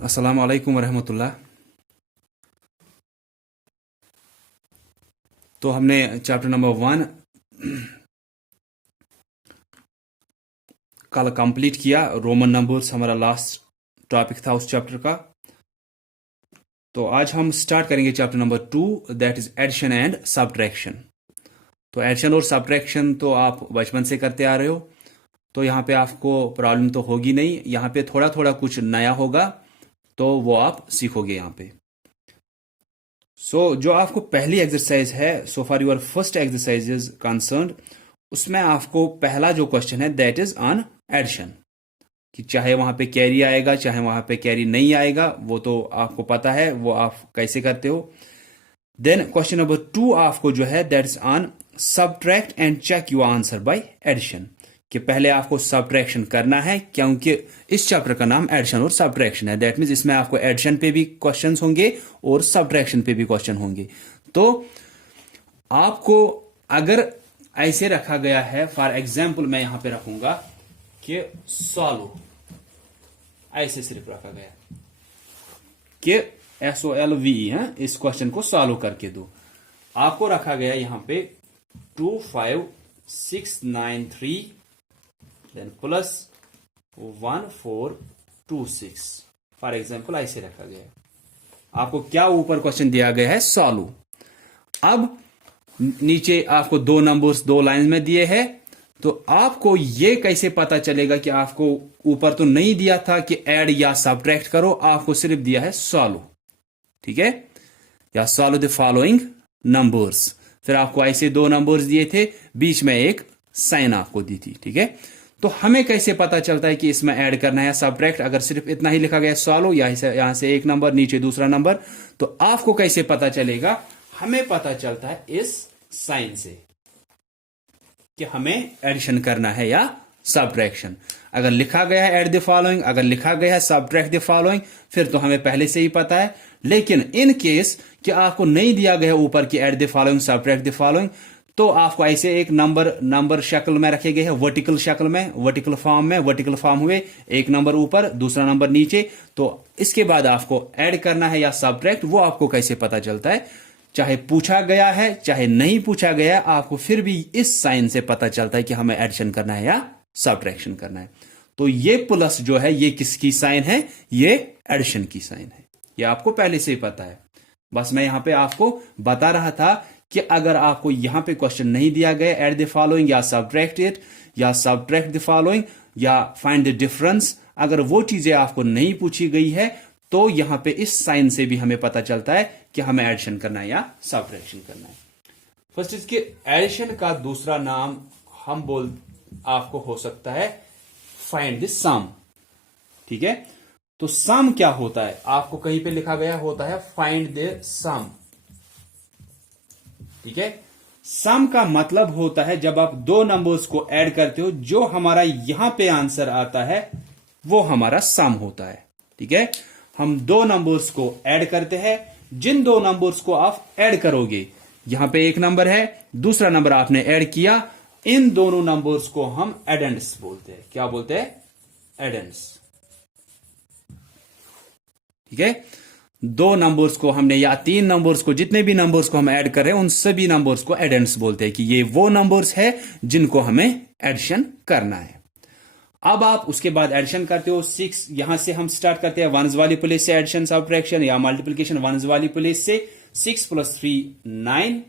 अस्सलाम वालेकुम वरहमतुल्लाह। तो हमने चैप्टर नंबर 1 कल कंप्लीट किया। रोमन नंबर्स हमारा लास्ट टॉपिक था उस चैप्टर का। तो आज हम स्टार्ट करेंगे chapter number 2, that is addition and subtraction. तो एडिशन और सब्ट्रैक्शन तो आप बचपन से करते आ रहे हो, तो यहाँ पे आपको प्रॉब्लम तो होगी नहीं। यहाँ पे थोड़ा थोड़ा कुछ नया होगा, तो वो आप सीखोगे यहाँ पे। जो आपको पहली एक्सरसाइज है, so for your first exercise is concerned, उसमें आपको पहला जो क्वेश्चन है दैट इज ऑन एडिशन, कि चाहे वहां पे कैरी आएगा चाहे वहां पे कैरी नहीं आएगा, वो तो आपको पता है, वो आप कैसे करते हो। देन क्वेश्चन नंबर 2 आपको जो है that is on subtract and check your answer by addition, कि पहले आपको सब्ट्रैक्शन करना है, क्योंकि इस चैप्टर का नाम एडिशन और सब्ट्रैक्शन है। दैट मीन्स इसमें आपको एडिशन पे भी क्वेश्चंस होंगे और सब्ट्रैक्शन पे भी क्वेश्चन होंगे। तो आपको अगर ऐसे रखा गया है, फॉर एग्जाम्पल मैं यहां पे रखूंगा कि सॉल्व, ऐसे सिर्फ रखा गया कि SOLVE है, इस क्वेश्चन को सॉल्व करके दो। आपको रखा गया यहां पे 25693 देन प्लस 1426, फॉर एग्जाम्पल ऐसे रखा गया है। आपको क्या ऊपर क्वेश्चन दिया गया है, सॉल्व। अब नीचे आपको दो नंबर्स दो लाइन में दिए हैं, तो आपको ये कैसे पता चलेगा कि आपको ऊपर तो नहीं दिया था कि ऐड या सब्ट्रैक्ट करो, आपको सिर्फ दिया है सॉल्व, ठीक है, या सॉल्व द फॉलोइंग नंबर्स। फिर आपको ऐसे दो नंबर्स दिए थे, बीच में एक साइन आपको दी थी, ठीक है। तो हमें कैसे पता चलता है कि इसमें ऐड करना है या सब्ट्रैक्ट, अगर सिर्फ इतना ही लिखा गया सॉल्व, या यहां से एक नंबर नीचे दूसरा नंबर, तो आपको कैसे पता चलेगा? हमें पता चलता है इस साइन से कि हमें एडिशन करना है या सब्ट्रैक्शन। अगर लिखा गया है ऐड द फॉलोइंग, अगर लिखा गया है सब्ट्रैक्ट द फॉलोइंग, फिर तो हमें पहले से ही पता है। लेकिन इन केस कि आपको नहीं दिया गया ऊपर कि add the following subtract the following, तो आपको ऐसे एक नंबर शक्ल में रखे गए हैं, वर्टिकल शक्ल में, वर्टिकल फॉर्म हुए, एक नंबर ऊपर दूसरा नंबर नीचे। तो इसके बाद आपको ऐड करना है या सब्ट्रैक्ट, वो आपको कैसे पता चलता है? चाहे पूछा गया है चाहे नहीं पूछा गया है, आपको फिर भी इस साइन से पता चलता है कि हमें एडिशन करना है या सब्ट्रैक्शन करना है। तो ये प्लस जो है ये किसकी साइन है? ये एडिशन की साइन है। ये आपको पहले से ही पता है, बस मैं यहां पे आपको बता रहा था कि अगर आपको यहां पे क्वेश्चन नहीं दिया गया ऐड द फॉलोइंग या सब्ट्रैक्ट इट या सब्ट्रैक्ट द फॉलोइंग या फाइंड द डिफरेंस, अगर वो चीजें आपको नहीं पूछी गई है, तो यहां पे इस साइन से भी हमें पता चलता है कि हमें एडिशन करना है या सब्ट्रैक्शन करना है। फर्स्ट इसके एडिशन का दूसरा नाम हम आपको हो सकता है फाइंड द सम, ठीक है। तो सम क्या होता है? आपको कहीं पे लिखा गया होता है फाइंड द सम, ठीक है। सम का मतलब होता है जब आप दो नंबर्स को ऐड करते हो, जो हमारा यहां पे आंसर आता है वो हमारा सम होता है, ठीक है। हम दो नंबर्स को ऐड करते हैं, जिन दो नंबर्स को आप ऐड करोगे, यहां पे एक नंबर है, दूसरा नंबर आपने ऐड किया, इन दोनों नंबर्स को हम एडेंड्स बोलते हैं। क्या बोलते हैं? एडेंड्स, ठीक है। दो नंबर्स को हमने या तीन नंबर्स को, जितने भी नंबर्स को हम ऐड कर रहे हैं, उन सभी नंबर्स को एडेंड्स बोलते हैं, कि ये वो नंबर्स है जिनको हमें एडिशन करना है। अब आप उसके बाद एडिशन करते हो 6, यहां से हम स्टार्ट करते हैं वंस वाली प्लेस से एडिशन सब्ट्रैक्शन या मल्टीप्लिकेशन वंस वाली प्लेस से। 6 + 3 9,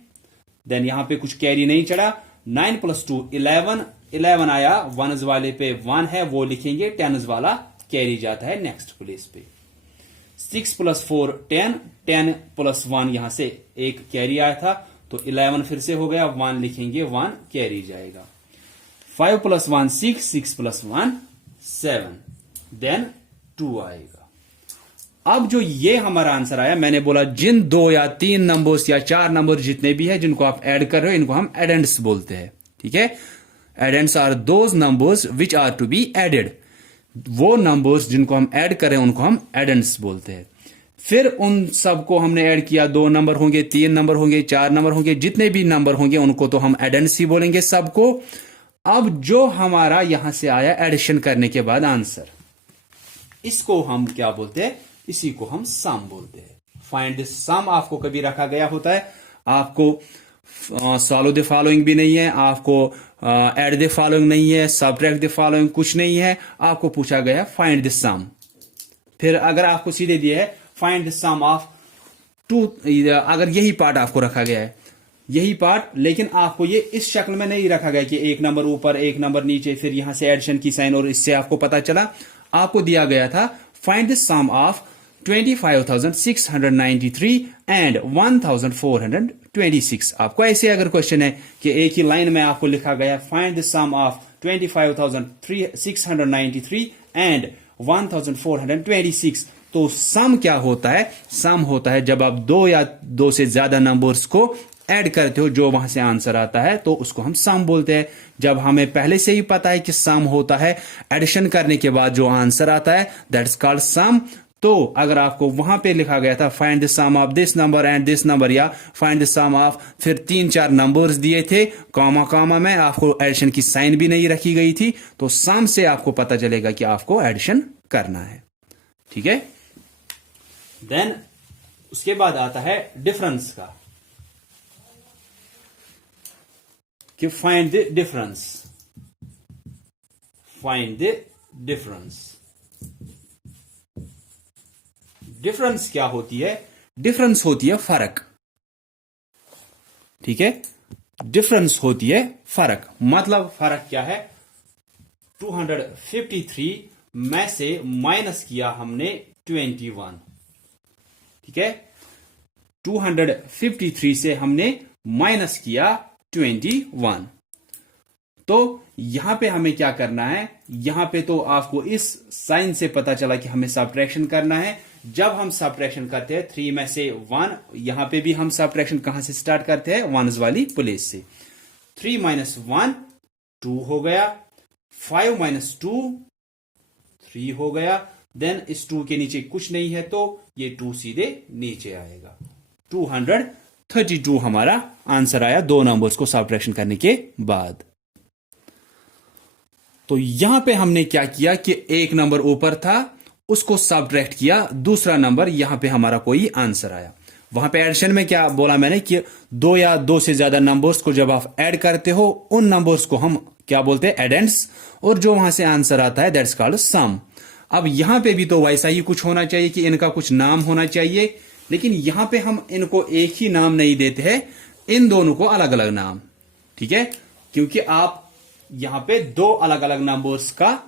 देन यहां पे कुछ कैरी नहीं चढ़ा, 9 + 2 11 आया, वंस वाले पे 1 है वो लिखेंगे, टेन्स वाला कैरी जाता है नेक्स्ट प्लेस पे। 6 + 4 10, 10 + 1 यहां से एक कैरी आया था, तो 11 फिर से हो गया, 1 लिखेंगे, 1 कैरी जाएगा। 5 + 1 6, 6 + 1 7, देन 2 आएगा। अब जो ये हमारा आंसर आया, मैंने बोला जिन दो या तीन नंबर्स या चार नंबर जितने भी है जिनको आप ऐड कर रहे हो, इनको हम एडेंड्स बोलते हैं, ठीक है। Addends are those numbers which are to be added, वो नंबर्स जिनको हम ऐड कर रहे हैं उनको हम एडेंड्स बोलते हैं। फिर उन सबको हमने ऐड किया, दो नंबर होंगे, तीन नंबर होंगे, चार नंबर होंगे, जितने भी नंबर होंगे उनको तो हम एडेंड्स ही बोलेंगे सबको। अब जो हमारा यहां से आया एडिशन करने के बाद आंसर, इसको हम क्या बोलते हैं? इसी को हम सम बोलते हैं। फाइंड द सम आपको कभी रखा गया होता है, आपको सॉल्व द फॉलोइंग भी नहीं है, आपको ऐड द फॉलोइंग नहीं है, सबट्रैक्ट द फॉलोइंग कुछ नहीं है, आपको पूछा गया है फाइंड द सम। फिर अगर आपको सीधे दिया है find the sum of two, अगर यही पार्ट आपको रखा गया है, यही पार्ट, लेकिन आपको ये इस शक्ल में नहीं रखा गया कि एक नंबर ऊपर एक नंबर नीचे, फिर यहां से एडिशन की साइन, और इससे आपको पता चला, आपको दिया गया था find the sum of 25,693 and 1,426। आपको ऐसे अगर क्वेश्चन है कि एक ही लाइन में आपको लिखा गया find the sum of 25,693 and 1,426, तो सम क्या होता है? सम होता है जब आप दो या दो से ज्यादा नंबर्स को ऐड करते हो, जो वहां से आंसर आता है, तो उसको हम सम बोलते हैं। जब हमें पहले से ही पता है कि सम होता है एडिशन करने के बाद जो आंसर आता है, दैट्स कॉल्ड सम। तो अगर आपको वहां पे लिखा गया था find the sum of this number and this number, या फाइंड द सम ऑफ, फिर 3-4 नंबर्स दिए थे कॉमा कॉमा में, आपको एडिशन की साइन भी नहीं रखी गई थी, तो सम से आपको पता चलेगा कि आपको एडिशन करना है। ठीक है, देन उसके बाद आता है डिफरेंस का, कि find the difference. Find the difference. Difference क्या होती है? डिफरेंस होती है फर्क। ठीक है, डिफरेंस होती है फर्क। मतलब फर्क क्या है? 253 में से माइनस किया हमने 21। ठीक है, 253 से हमने माइनस किया 21। तो यहां पे हमें क्या करना है? यहां पे तो आपको इस साइन से पता चला कि हमें सब्ट्रैक्शन करना है। जब हम सब्ट्रैक्शन करते हैं 3 में से 1, यहां पे भी हम सब्ट्रैक्शन कहां से स्टार्ट करते हैं? 1 वाली प्लेस से। 3 माइनस 1 2 हो गया, 5 माइनस 2 3 हो गया, देन इस 2 के नीचे कुछ नहीं है, तो ये 2 सीधे नीचे आएगा। 232 हमारा आंसर आया दो नंबर्स को सब्ट्रैक्शन करने के बाद। तो यहां पे हमने क्या किया कि एक नंबर ऊपर था, उसको सब्ट्रैक्ट किया, दूसरा नंबर यहां पे हमारा कोई आंसर आया। वहां पे एडिशन में क्या बोला मैंने कि दो या दो से ज्यादा नंबर्स को जब आप ऐड करते हो, उन नंबर्स को हम क्या बोलते हैं? एडेंड्स, और जो वहां से आंसर आता है दैट्स कॉल्ड सम। अब यहां पे भी तो वैसा ही कुछ होना चाहिए कि इनका कुछ नाम होना चाहिए, लेकिन यहां पे हम इनको एक ही नाम नहीं देते हैं, इन दोनों को अलग अलग नाम। ठीक है, क्योंकि आप यहां पे दो अलग अलग नंबर्स का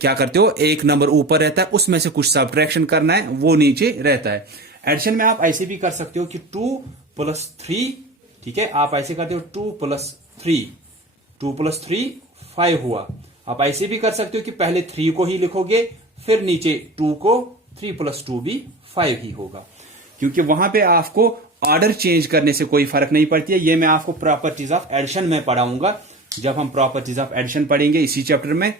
क्या करते हो? एक नंबर ऊपर रहता है, उसमें से कुछ सब्ट्रैक्शन करना है, वो नीचे रहता है। एडिशन में आप ऐसे भी कर सकते हो कि 2 + 3, ठीक है, आप ऐसे करते हो 2 + 3, 2 + 3 5 हुआ। आप ऐसे भी कर सकते हो कि पहले 3 को ही लिखोगे, फिर नीचे 2 को, 3 + 2 भी 5 ही होगा, क्योंकि वहां पे आपको ऑर्डर चेंज करने से कोई फर्क नहीं पड़ती है। ये मैं आपको प्रॉपर्टीज ऑफ एडिशन में पढ़ाऊंगा। जब हम प्रॉपर्टीज ऑफ एडिशन पढ़ेंगे इसी चैप्टर में,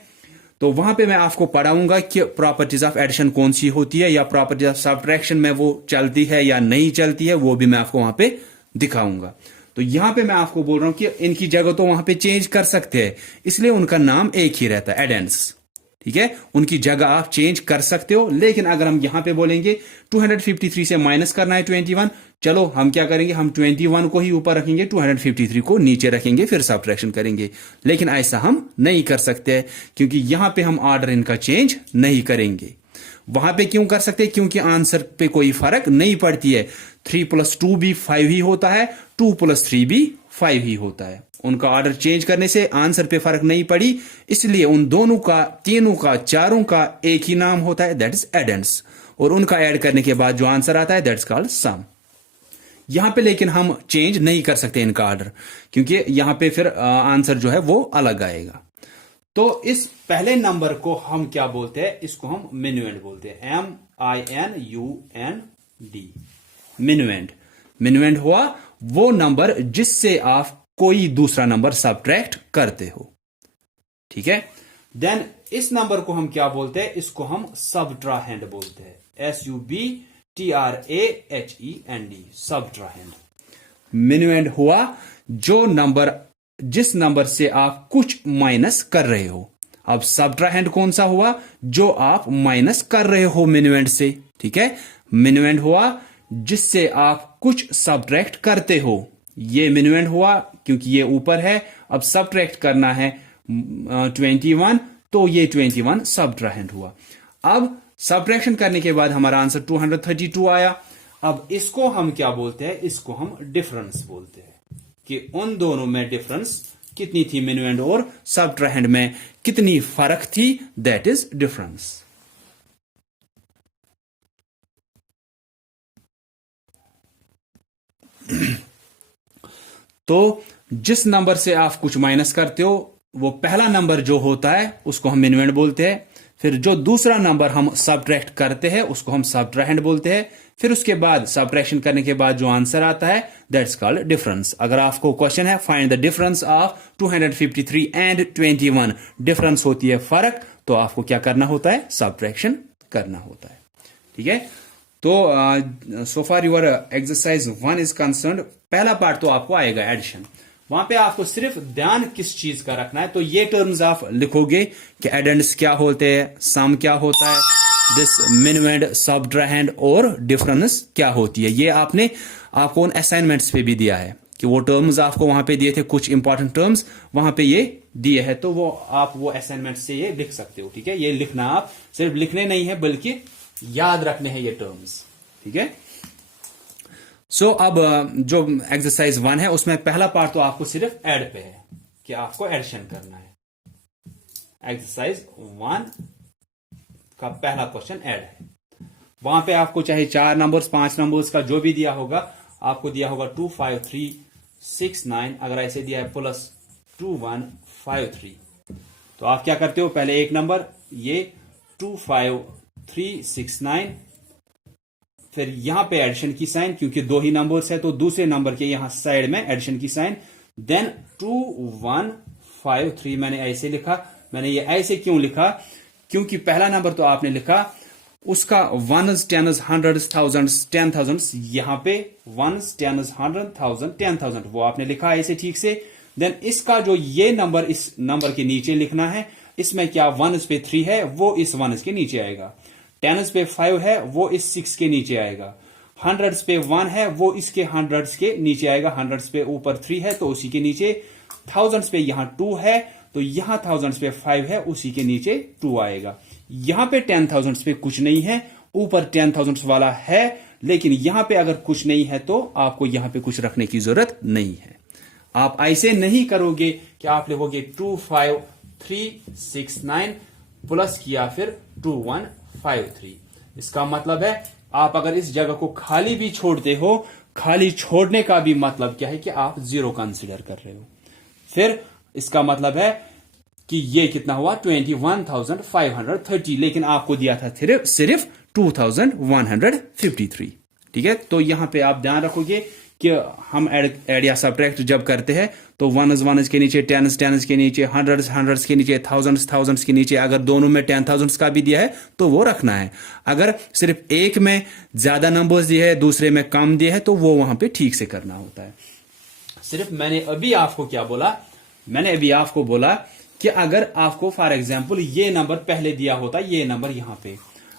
तो वहां पे मैं आपको पढ़ाऊंगा कि प्रॉपर्टीज ऑफ एडिशन कौन सी होती है, या प्रॉपर्टीज ऑफ सब्ट्रैक्शन में वो चलती है या नहीं चलती है, वो भी मैं आपको वहां पे दिखाऊंगा। तो यहां पे मैं आपको बोल रहा हूं कि इनकी जगह तो वहां पे चेंज कर सकते हैं, इसलिए उनका नाम एक ही रहता है, एडेंड्स। ठीक है, उनकी जगह आप चेंज कर सकते हो। लेकिन अगर हम यहां पे बोलेंगे 253 से माइनस करना है 21, चलो हम क्या करेंगे? हम 21 को ही ऊपर रखेंगे, 253 को नीचे रखेंगे, फिर सब्ट्रैक्शन करेंगे। लेकिन ऐसा हम नहीं कर सकते, क्योंकि यहां पे हम ऑर्डर इनका चेंज नहीं करेंगे। वहां पे क्यों कर सकते? क्योंकि आंसर पे कोई फर्क नहीं पड़ती है। 3 + 2 भी 5 ही होता है, 2 + 3 भी 5 ही होता है। उनका ऑर्डर चेंज करने से आंसर पे फर्क नहीं पड़ी, इसलिए उन दोनों का, तीनों का, चारों का एक ही नाम होता है, दैट इज एडेंड्स। और उनका ऐड करने के बाद जो आंसर आता है दैट्स कॉल्ड सम। यहां पे लेकिन हम चेंज नहीं कर सकते इनका ऑर्डर, क्योंकि यहां पे फिर आंसर जो है वो अलग आएगा। तो इस पहले नंबर को हम क्या बोलते हैं? इसको हम मिनुएंड बोलते हैं, MINUND। मिनुएंड। मिनुएंड हुआ वो नंबर जिससे आप कोई दूसरा नंबर सब्ट्रैक्ट करते हो। ठीक है, देन इस नंबर को हम क्या बोलते हैं? इसको हम सबट्राहेंड बोलते हैं, SUBTRAHEND, सबट्राहेंड। मिनुएंड हुआ जो नंबर, जिस नंबर से आप कुछ माइनस कर रहे हो। अब सबट्राहेंड कौन सा हुआ? जो आप माइनस कर रहे हो मिनुएंड से। ठीक है, मिनुएंड हुआ जिससे आप कुछ सब्ट्रैक्ट करते हो, ये मिनुएंड हुआ क्योंकि ये ऊपर है, अब सब्ट्रैक्ट करना है 21, तो ये 21 सब्ट्राहेंड हुआ। अब सब्ट्रैक्शन करने के बाद हमारा आंसर 232 आया। अब इसको हम क्या बोलते हैं, इसको हम डिफरेंस बोलते हैं कि उन दोनों में डिफरेंस कितनी थी, मिनुएंड और सब्ट्राहेंड में कितनी फर्क थी, दैट इज डिफरेंस। तो जिस नंबर से आप कुछ माइनस करते हो, वो पहला नंबर जो होता है उसको हम मिनुएंड बोलते हैं, फिर जो दूसरा नंबर हम सब्ट्रैक्ट करते हैं उसको हम सब्ट्राहेंड बोलते हैं, फिर उसके बाद सब्ट्रैक्शन करने के बाद जो आंसर आता है दैट्स कॉल्ड डिफरेंस। अगर आपको क्वेश्चन है find the difference of 253 and 21, difference होती है फर्क, तो आपको क्या करना होता है, सब्ट्रैक्शन करना होता है। ठीक है, तो सो फार योर एक्सरसाइज 1 इज कंसर्न्ड, पहला पार्ट तो आपको आएगा एडिशन, वहां पे आपको सिर्फ ध्यान किस चीज का रखना है, तो ये टर्म्स आप लिखोगे कि एडेंड्स क्या होते हैं, सम क्या होता है, दिस मिनुएंड, सब्ट्राहेंड और डिफरेंस क्या होती है। ये आपको उन असाइनमेंट्स पे भी दिया है कि वो टर्म्स आपको वहां पे दिए थे, कुछ इंपॉर्टेंट टर्म्स वहां पे ये दिए हैं, तो वो आप वो असाइनमेंट से ये लिख सकते हो। ठीक है, ये लिखना, आप सिर्फ लिखने नहीं है बल्कि याद रखने हैं ये टर्म्स। ठीक है, सो अब जो एक्सरसाइज 1 है उसमें पहला पार्ट तो आपको सिर्फ ऐड पे है कि आपको एडिशन करना है। एक्सरसाइज 1 का पहला क्वेश्चन ऐड है, वहां पे आपको चाहे 4 नंबर्स 5 नंबर्स का जो भी दिया होगा, आपको दिया होगा 2 5 3 6 9, अगर ऐसे दिया है प्लस 2 1 5 3, तो आप क्या करते हो, पहले एक नंबर ये 2 5 3 6 9, फिर यहां पे एडिशन की साइन, क्योंकि 2 ही नंबर्स है तो दूसरे नंबर के यहां साइड में एडिशन की साइन, देन 2 1 5 3 मैंने ऐसे लिखा। मैंने ये ऐसे क्यों लिखा, क्योंकि पहला नंबर तो आपने लिखा, उसका 1s 10s 100s 1000s 10,000s, यहां पे 1s 10s 100,000 10,000 वो आपने लिखा ऐसे ठीक से। देन इसका जो ये नंबर इस नंबर के नीचे लिखना है, इसमें क्या 1s पे 3 है, वो इस 1s के नीचे आएगा, 10s पे 5 है, वो इस 6 के नीचे आएगा, 100s पे 1 है, वो इसके 100s के नीचे आएगा, 100s पे ऊपर 3 है तो उसी के नीचे, 1000s पे यहां 2 है तो यहां 1000s पे 5 है, उसी के नीचे 2 आएगा। यहां पे 10,000s पे कुछ नहीं है, ऊपर 10,000s वाला है, लेकिन यहां पे अगर कुछ नहीं है तो आपको यहां पे कुछ रखने की जरूरत नहीं है। आप ऐसे नहीं करोगे कि आप लिखोगे 2 5 3 6 9 प्लस किया फिर 2 1 5 3, इसका मतलब है आप अगर इस जगह को खाली भी छोड़ते हो, खाली छोड़ने का भी मतलब क्या है कि आप 0 कंसीडर कर रहे हो, फिर इसका मतलब है कि ये कितना हुआ 21,530, लेकिन आपको दिया था सिर्फ 2,153। ठीक है, तो यहां पे आप ध्यान रखोगे कि हम एड या सब्ट्रैक्ट जब करते हैं तो 1s के नीचे 10s के नीचे 100s के नीचे 1000s के नीचे, अगर दोनों में 10,000s का भी दिया है तो वो रखना है, अगर सिर्फ एक में ज्यादा नंबर्स दिए है दूसरे में कम दिए है तो वो वहां पे ठीक से करना होता है। सिर्फ मैंने अभी आपको क्या बोला, मैंने अभी आपको बोला कि अगर आपको फॉर एग्जाम्पल ये नंबर पहले दिया होता, ये नंबर यहां पे,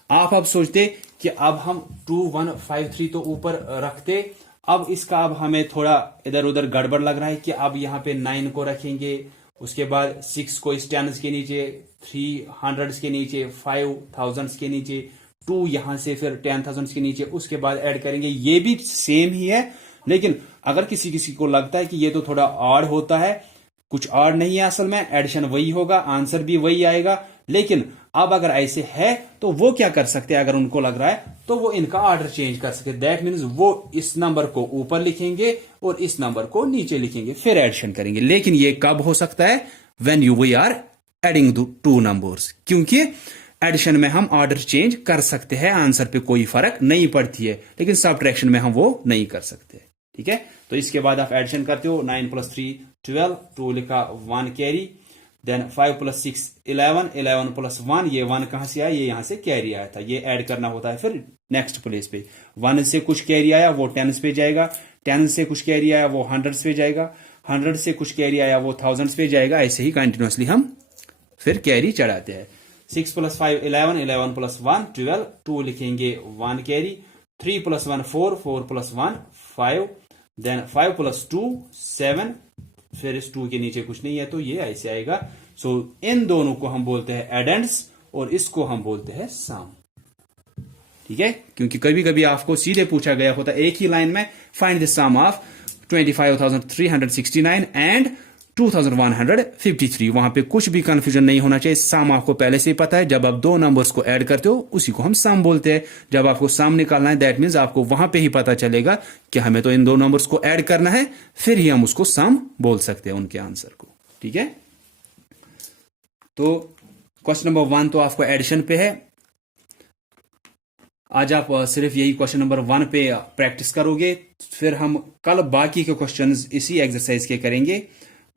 आप अब सोचते कि अब हम 2 1 5 3 तो ऊपर रखते, अब इसका अब हमें थोड़ा इधर उधर गड़बड़ लग रहा है कि अब यहां पे 9 को रखेंगे, उसके बाद 6 को इस 10s के नीचे, 300s के नीचे, 5,000s के नीचे, 2 यहां से फिर 10,000s के नीचे, उसके बाद ऐड करेंगे, ये भी सेम ही है। लेकिन अगर किसी किसी को लगता है कि ये तो थोड़ा ऑड होता है, कुछ और नहीं है, असल में एडिशन वही होगा, आंसर भी वही आएगा, लेकिन अब अगर ऐसे है तो वो क्या कर सकते हैं, अगर उनको लग रहा है तो वो इनका ऑर्डर चेंज कर सकते हैं, दैट मीन्स वो इस नंबर को ऊपर लिखेंगे और इस नंबर को नीचे लिखेंगे, फिर एडिशन करेंगे। लेकिन ये कब हो सकता है, when we are adding 2 numbers, क्योंकि एडिशन में हम ऑर्डर चेंज कर सकते हैं, आंसर पे कोई फर्क नहीं पड़ती है, लेकिन सब्ट्रैक्शन में हम वो नहीं कर सकते। ठीक है, तो इसके बाद आप एडिशन करते हो, 9 + 3 12, 2 लिखा 1 कैरी, देन 5 + 6 11, 11 + 1, ये 1 कहां से आया, ये यहां से कैरी आया था, ये ऐड करना होता है फिर नेक्स्ट प्लेस पे। 1 से कुछ कैरी आया वो 10s पे जाएगा, 10 से कुछ कैरी आया वो 100s पे जाएगा, 100 से कुछ कैरी आया वो 1000s पे जाएगा, ऐसे ही कंटिन्यूअसली हम फिर कैरी चढ़ाते हैं। 6 + 5 11, 11 + 1 12, 2 लिखेंगे 1 कैरी, 3 + 1 4, 4 + 1 5, देन 5 + 2 7, फिर इस 2 के नीचे कुछ नहीं है तो ये ऐसे आएगा। सो इन दोनों को हम बोलते हैं एडेंड्स और इसको हम बोलते हैं सम। ठीक है, क्योंकि कभी कभी आपको सीधे पूछा गया होता है एक ही लाइन में, find the sum of 25,369 and 2,153। वहां पे कुछ भी कंफ्यूजन नहीं होना चाहिए, सम आपको पहले से ही पता है। जब आप दो नंबर्स को ऐड करते हो उसी को हम सम बोलते हैं। जब आपको सम निकालना है दैट मीन्स आपको वहां पे ही पता चलेगा कि हमें तो इन दो नंबर्स को ऐड करना है, फिर ही हम उसको सम बोल सकते हैं उनके आंसर को। ठीक है, तो क्वेश्चन नंबर 1 तो आपको एडिशन पे है। आज आप सिर्फ यही क्वेश्चन नंबर 1 पे प्रैक्टिस करोगे, फिर हम कल बाकी के क्वेश्चंस इसी एक्सरसाइज के करेंगे।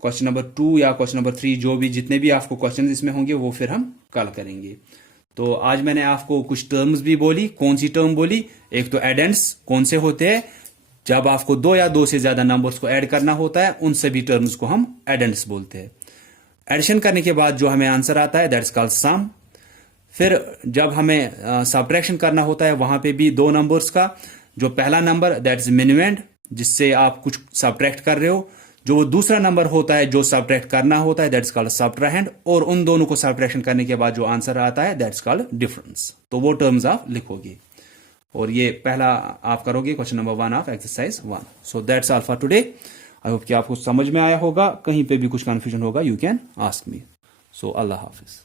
क्वेश्चन नंबर 2 या क्वेश्चन नंबर 3 जो भी जितने भी आपको क्वेश्चन इसमें होंगे वो फिर हम कल करेंगे। तो आज मैंने आपको कुछ टर्म्स भी बोली। कौन सी टर्म बोली? एक तो एडेंड्स कौन से होते हैं, जब आपको 2 या 2 से ज्यादा नंबर्स को ऐड करना होता है उन सभी टर्म्स को हम एडेंड्स बोलते हैं। एडिशन करने के बाद जो हमें आंसर आता है दैट्स कॉल्ड सम। फिर जब हमें सब्ट्रैक्शन करना होता है वहां पे भी 2 नंबर्स का, जो पहला नंबर दैट्स मिनिमेंड जिससे आप कुछ सब्ट्रैक्ट कर रहे हो, जो वो दूसरा नंबर होता है जो सब्ट्रैक्ट करना होता है दैट्स कॉल्ड सब्ट्राहेंड, और उन दोनों को सब्ट्रैक्शन करने के बाद जो आंसर आता है दैट्स कॉल्ड डिफरेंस। तो वो टर्म्स आप लिखोगे और ये पहला आप करोगे question number 1 of exercise 1। So that's all for today. I hope कि आपको समझ में आया होगा। कहीं पे भी कुछ कंफ्यूजन होगा you can ask me. So Allah Hafiz.